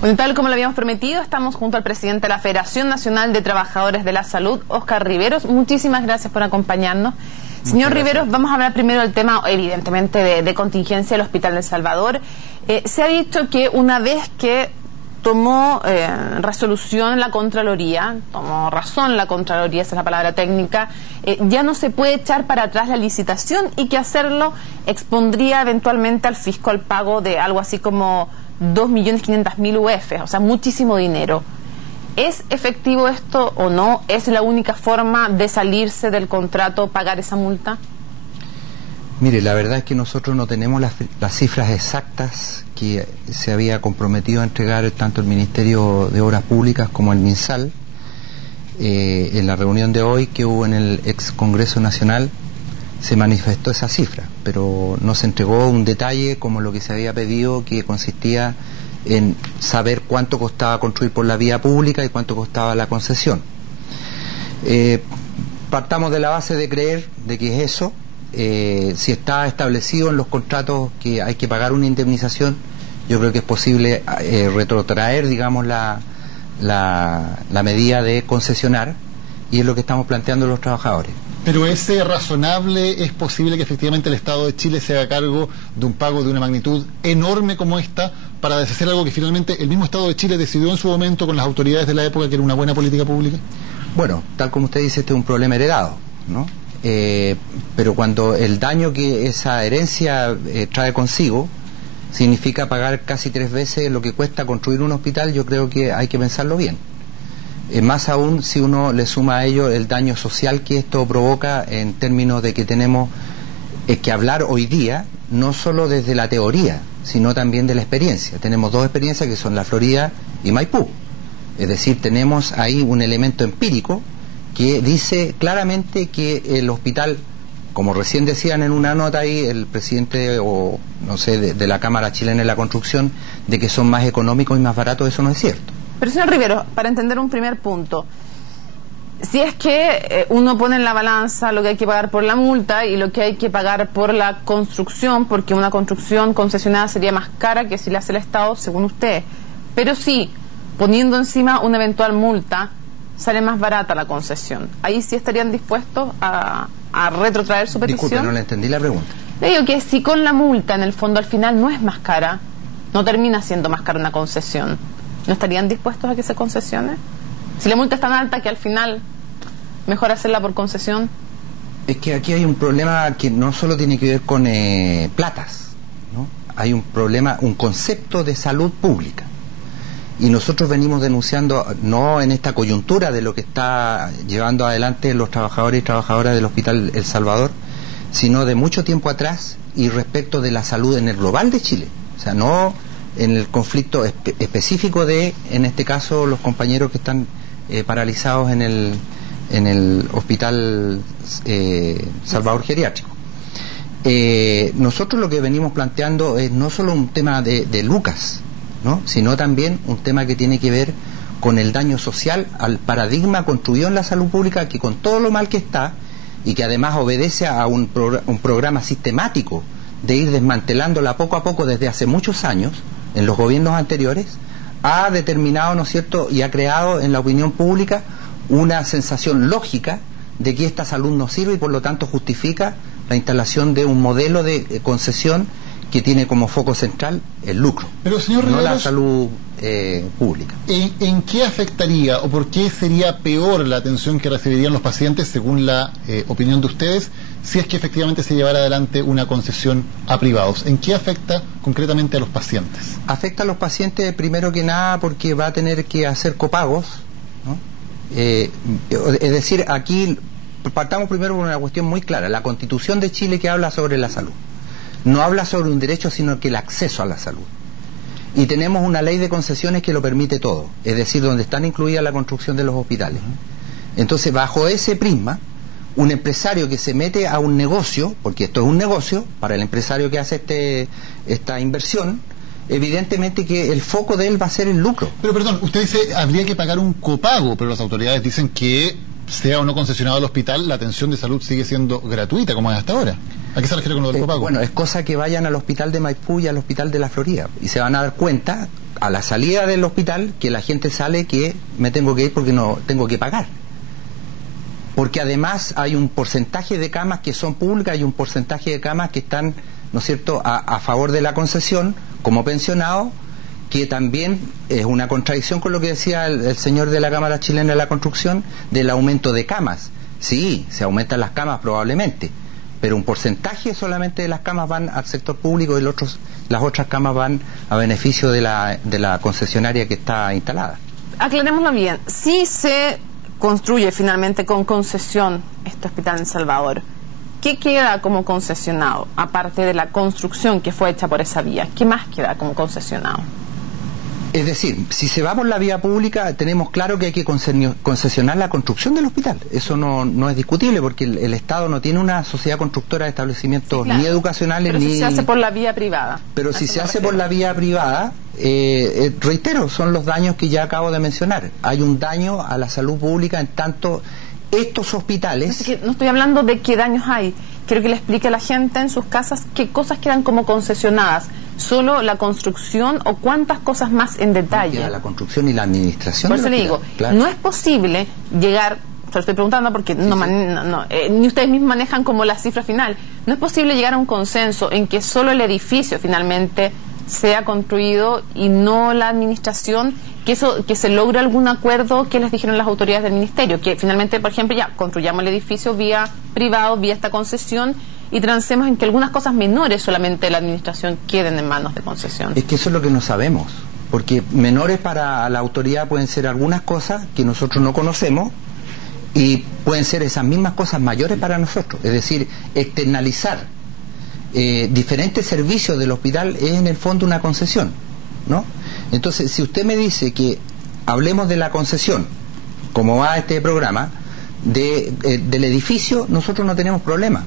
Bueno, tal como lo habíamos prometido, estamos junto al presidente de la Federación Nacional de Trabajadores de la Salud, Óscar Riveros. Muchísimas gracias por acompañarnos. Señor Riveros, vamos a hablar primero del tema, evidentemente, de contingencia del Hospital del Salvador. Se ha dicho que una vez que tomó resolución la Contraloría, tomó razón la Contraloría, esa es la palabra técnica, ya no se puede echar para atrás la licitación y que hacerlo expondría eventualmente al fisco al pago de algo así como 2.500.000 UF, o sea, muchísimo dinero. ¿Es efectivo esto o no? ¿Es la única forma de salirse del contrato, pagar esa multa? Mire, la verdad es que nosotros no tenemos las cifras exactas que se había comprometido a entregar tanto el Ministerio de Obras Públicas como el MinSal. En la reunión de hoy que hubo en el ex Congreso Nacional se manifestó esa cifra, pero no se entregó un detalle como lo que se había pedido, que consistía en saber cuánto costaba construir por la vía pública y cuánto costaba la concesión. Partamos de la base de creer de que es eso. Si está establecido en los contratos que hay que pagar una indemnización, yo creo que es posible retrotraer, digamos, la medida de concesionar, y es lo que estamos planteando los trabajadores. Pero ¿es razonable, es posible que efectivamente el Estado de Chile se haga cargo de un pago de una magnitud enorme como esta para deshacer algo que finalmente el mismo Estado de Chile decidió en su momento con las autoridades de la época que era una buena política pública? Bueno, tal como usted dice, este es un problema heredado, ¿no? Pero cuando el daño que esa herencia trae consigo significa pagar casi 3 veces lo que cuesta construir un hospital, yo creo que hay que pensarlo bien. Más aún si uno le suma a ello el daño social que esto provoca en términos de que tenemos que hablar hoy día no solo desde la teoría, sino también de la experiencia. Tenemos 2 experiencias que son La Florida y Maipú. Es decir, tenemos ahí un elemento empírico que dice claramente que el hospital, como recién decían en una nota ahí el presidente o no sé de la Cámara Chilena de la Construcción, de que son más económicos y más baratos, eso no es cierto. Pero señor Riveros, para entender un primer punto, si es que uno pone en la balanza lo que hay que pagar por la multa y lo que hay que pagar por la construcción, porque una construcción concesionada sería más cara que si la hace el Estado, según usted, pero sí, poniendo encima una eventual multa, sale más barata la concesión. ¿Ahí sí estarían dispuestos a retrotraer su petición? Disculpe, no le entendí la pregunta. Le digo que si con la multa, en el fondo, al final no es más cara, no termina siendo más cara una concesión, ¿no estarían dispuestos a que se concesione? Si la multa es tan alta que al final mejor hacerla por concesión. Es que aquí hay un problema que no solo tiene que ver con platas, ¿no? Hay un problema, un concepto de salud pública. Y nosotros venimos denunciando, no en esta coyuntura de lo que está llevando adelante los trabajadores y trabajadoras del Hospital El Salvador, sino de mucho tiempo atrás y respecto de la salud en el global de Chile. O sea, no en el conflicto específico de, en este caso, los compañeros que están paralizados en el Hospital Salvador Geriátrico. Nosotros lo que venimos planteando es no solo un tema de lucas, ¿no?, sino también un tema que tiene que ver con el daño social al paradigma construido en la salud pública, que con todo lo mal que está y que además obedece a un programa sistemático de ir desmantelándola poco a poco desde hace muchos años en los gobiernos anteriores, ha determinado, ¿no es cierto?, y ha creado en la opinión pública una sensación lógica de que esta salud no sirve y por lo tanto justifica la instalación de un modelo de concesión que tiene como foco central el lucro, pero, señor Riveros, no la salud pública. ¿En qué afectaría o por qué sería peor la atención que recibirían los pacientes, según la opinión de ustedes, si es que efectivamente se llevara adelante una concesión a privados? ¿En qué afecta concretamente a los pacientes? Afecta a los pacientes primero que nada porque va a tener que hacer copagos, ¿no? Es decir, aquí partamos primero por una cuestión muy clara. La Constitución de Chile, que habla sobre la salud, no habla sobre un derecho, sino que el acceso a la salud. Y tenemos una ley de concesiones que lo permite todo, es decir, donde están incluidas la construcción de los hospitales. Entonces, bajo ese prisma, un empresario que se mete a un negocio, porque esto es un negocio para el empresario que hace esta inversión, evidentemente que el foco de él va a ser el lucro. Pero perdón, usted dice habría que pagar un copago, pero las autoridades dicen que sea o no concesionado el hospital, la atención de salud sigue siendo gratuita como es hasta ahora. ¿A qué se refiere con lo del copago? Bueno, es cosa que vayan al hospital de Maipú y al hospital de la Florida y se van a dar cuenta a la salida del hospital que la gente sale que me tengo que ir porque no tengo que pagar. Porque además hay un porcentaje de camas que son públicas y un porcentaje de camas que están, ¿no es cierto?, a favor de la concesión como pensionado, que también es una contradicción con lo que decía el señor de la Cámara Chilena de la Construcción del aumento de camas. Sí, se aumentan las camas probablemente, pero un porcentaje solamente de las camas van al sector público y las otras camas van a beneficio de la concesionaria que está instalada. Aclarémoslo bien, si se construye finalmente con concesión este hospital en Salvador, ¿qué queda como concesionado? Aparte de la construcción que fue hecha por esa vía, ¿qué más queda como concesionado? Es decir, si se va por la vía pública, tenemos claro que hay que concesionar la construcción del hospital. Eso no es discutible, porque el Estado no tiene una sociedad constructora de establecimientos ni educacionales pero ni... si se hace por la vía privada. Pero si se hace por la vía privada, reitero, son los daños que ya acabo de mencionar. Hay un daño a la salud pública en tanto estos hospitales... No estoy hablando de qué daños hay. Quiero que le explique a la gente en sus casas qué cosas quedan como concesionadas. ¿Solo la construcción o cuántas cosas más en detalle? La construcción y la administración. Por eso le digo, claro. No es posible llegar, se lo estoy preguntando porque ni ustedes mismos manejan como la cifra final, no es posible llegar a un consenso en que solo el edificio finalmente sea construido y no la administración, que se logre algún acuerdo que les dijeron las autoridades del ministerio, que finalmente, por ejemplo, ya construyamos el edificio vía privado, vía esta concesión, y transemos en que algunas cosas menores solamente de la administración queden en manos de concesión. Es que eso es lo que no sabemos, porque menores para la autoridad pueden ser algunas cosas que nosotros no conocemos y pueden ser esas mismas cosas mayores para nosotros, es decir, externalizar diferentes servicios del hospital es en el fondo una concesión, ¿no? Entonces, si usted me dice que hablemos de la concesión, como va este programa, del edificio, nosotros no tenemos problema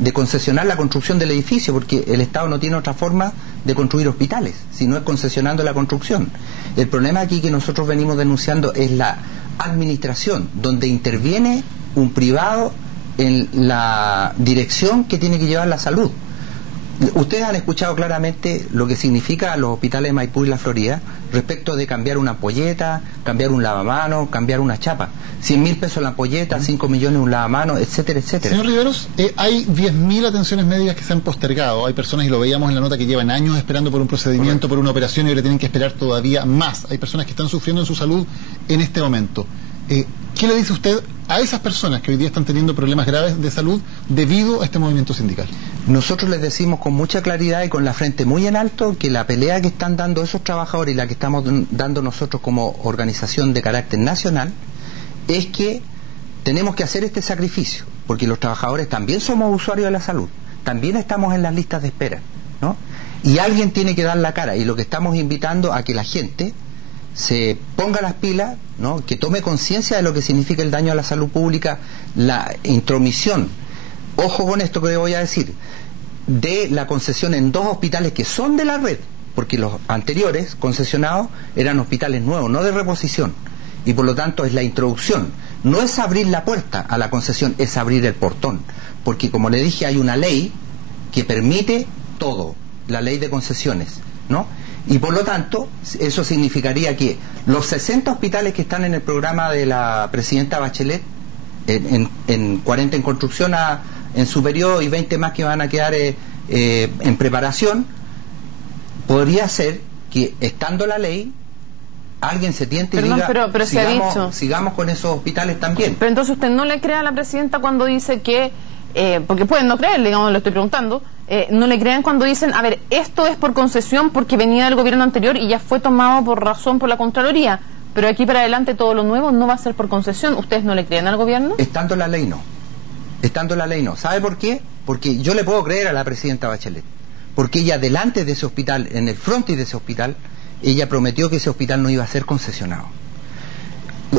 de concesionar la construcción del edificio, porque el Estado no tiene otra forma de construir hospitales, si no es concesionando la construcción. El problema aquí que nosotros venimos denunciando es la administración, donde interviene un privado en la dirección que tiene que llevar la salud. Ustedes han escuchado claramente lo que significa los hospitales de Maipú y la Florida respecto de cambiar una ampolleta, cambiar un lavamanos, cambiar una chapa. 100.000 pesos la ampolleta, 5 millones un lavamanos, etcétera, etcétera. Señor Riveros, hay 10.000 atenciones médicas que se han postergado. Hay personas, y lo veíamos en la nota, que llevan años esperando por un procedimiento, por una operación, y ahora tienen que esperar todavía más. Hay personas que están sufriendo en su salud en este momento. ¿Qué le dice usted a esas personas que hoy día están teniendo problemas graves de salud debido a este movimiento sindical? Nosotros les decimos con mucha claridad y con la frente muy en alto que la pelea que están dando esos trabajadores y la que estamos dando nosotros como organización de carácter nacional es que tenemos que hacer este sacrificio, porque los trabajadores también somos usuarios de la salud, también estamos en las listas de espera, ¿no? Y alguien tiene que dar la cara, y lo que estamos invitando a que la gente se ponga las pilas, ¿no? Que tome conciencia de lo que significa el daño a la salud pública, la intromisión, ojo con esto que le voy a decir, de la concesión en 2 hospitales que son de la red, porque los anteriores concesionados eran hospitales nuevos, no de reposición, y por lo tanto es la introducción, no es abrir la puerta a la concesión, es abrir el portón, porque como le dije hay una ley que permite todo, la ley de concesiones, ¿no? Y por lo tanto, eso significaría que los 60 hospitales que están en el programa de la presidenta Bachelet, en 40 en construcción en su periodo y 20 más que van a quedar en preparación, podría ser que, estando la ley, alguien se tiente y diga, pero se ha dicho, sigamos con esos hospitales también. Pero entonces usted no le cree a la presidenta cuando dice que... porque pueden no creer, digamos, lo estoy preguntando, no le creen cuando dicen, a ver, esto es por concesión porque venía del gobierno anterior y ya fue tomado por la Contraloría, pero aquí para adelante todo lo nuevo no va a ser por concesión. ¿Ustedes no le creen al gobierno? Estando la ley no. Estando la ley no. ¿Sabe por qué? Porque yo le puedo creer a la presidenta Bachelet, porque ella delante de ese hospital, en el frontis de ese hospital, ella prometió que ese hospital no iba a ser concesionado.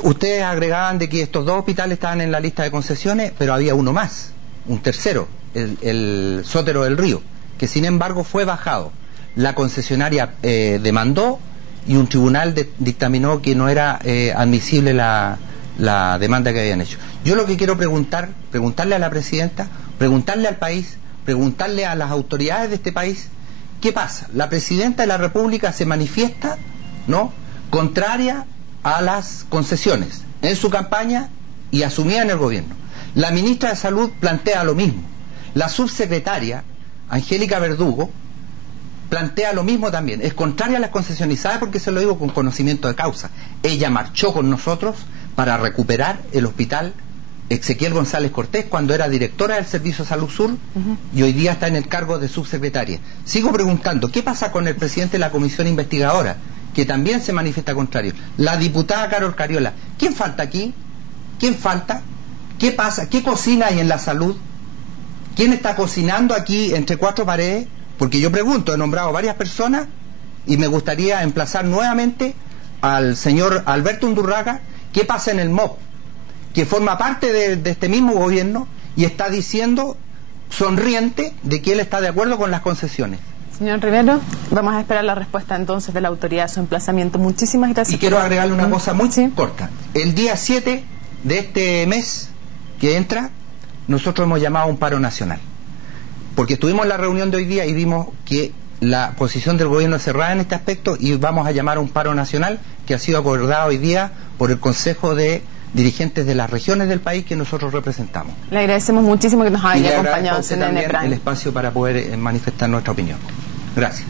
Ustedes agregaban de que estos 2 hospitales estaban en la lista de concesiones, pero había uno más, un tercero, el Sotero del Río, que sin embargo fue bajado. La concesionaria demandó y un tribunal dictaminó que no era admisible la la demanda que habían hecho. Yo lo que quiero preguntarle a la presidenta, preguntarle al país, preguntarle a las autoridades de este país, ¿qué pasa? La presidenta de la República se manifiesta, ¿no?, contraria a las concesiones en su campaña y asumida en el gobierno. La ministra de Salud plantea lo mismo. La subsecretaria, Angélica Verdugo, plantea lo mismo también. Es contraria a las concesiones. ¿Y sabe por qué se lo digo? Con conocimiento de causa. Ella marchó con nosotros para recuperar el hospital Ezequiel González Cortés cuando era directora del Servicio Salud Sur y hoy día está en el cargo de subsecretaria. Sigo preguntando, ¿qué pasa con el presidente de la comisión investigadora, que también se manifiesta contrario? La diputada Carol Cariola. ¿Quién falta aquí? ¿Quién falta? ¿Qué pasa? ¿Qué cocina hay en la salud? ¿Quién está cocinando aquí entre cuatro paredes? Porque yo pregunto, he nombrado varias personas y me gustaría emplazar nuevamente al señor Alberto Undurraga. ¿Qué pasa en el MOP? Que forma parte de este mismo gobierno y está diciendo, sonriente, de que él está de acuerdo con las concesiones. Señor Rivero, vamos a esperar la respuesta entonces de la autoridad a su emplazamiento. Muchísimas gracias. Y quiero agregarle una cosa muy corta. El día 7 de este mes que entra, nosotros hemos llamado a un paro nacional. Porque estuvimos en la reunión de hoy día y vimos que la posición del gobierno es cerrada en este aspecto y vamos a llamar a un paro nacional que ha sido acordado hoy día por el Consejo de Dirigentes de las regiones del país que nosotros representamos. Le agradecemos muchísimo que nos haya acompañado en CNN Prime. El espacio para poder manifestar nuestra opinión. Gracias.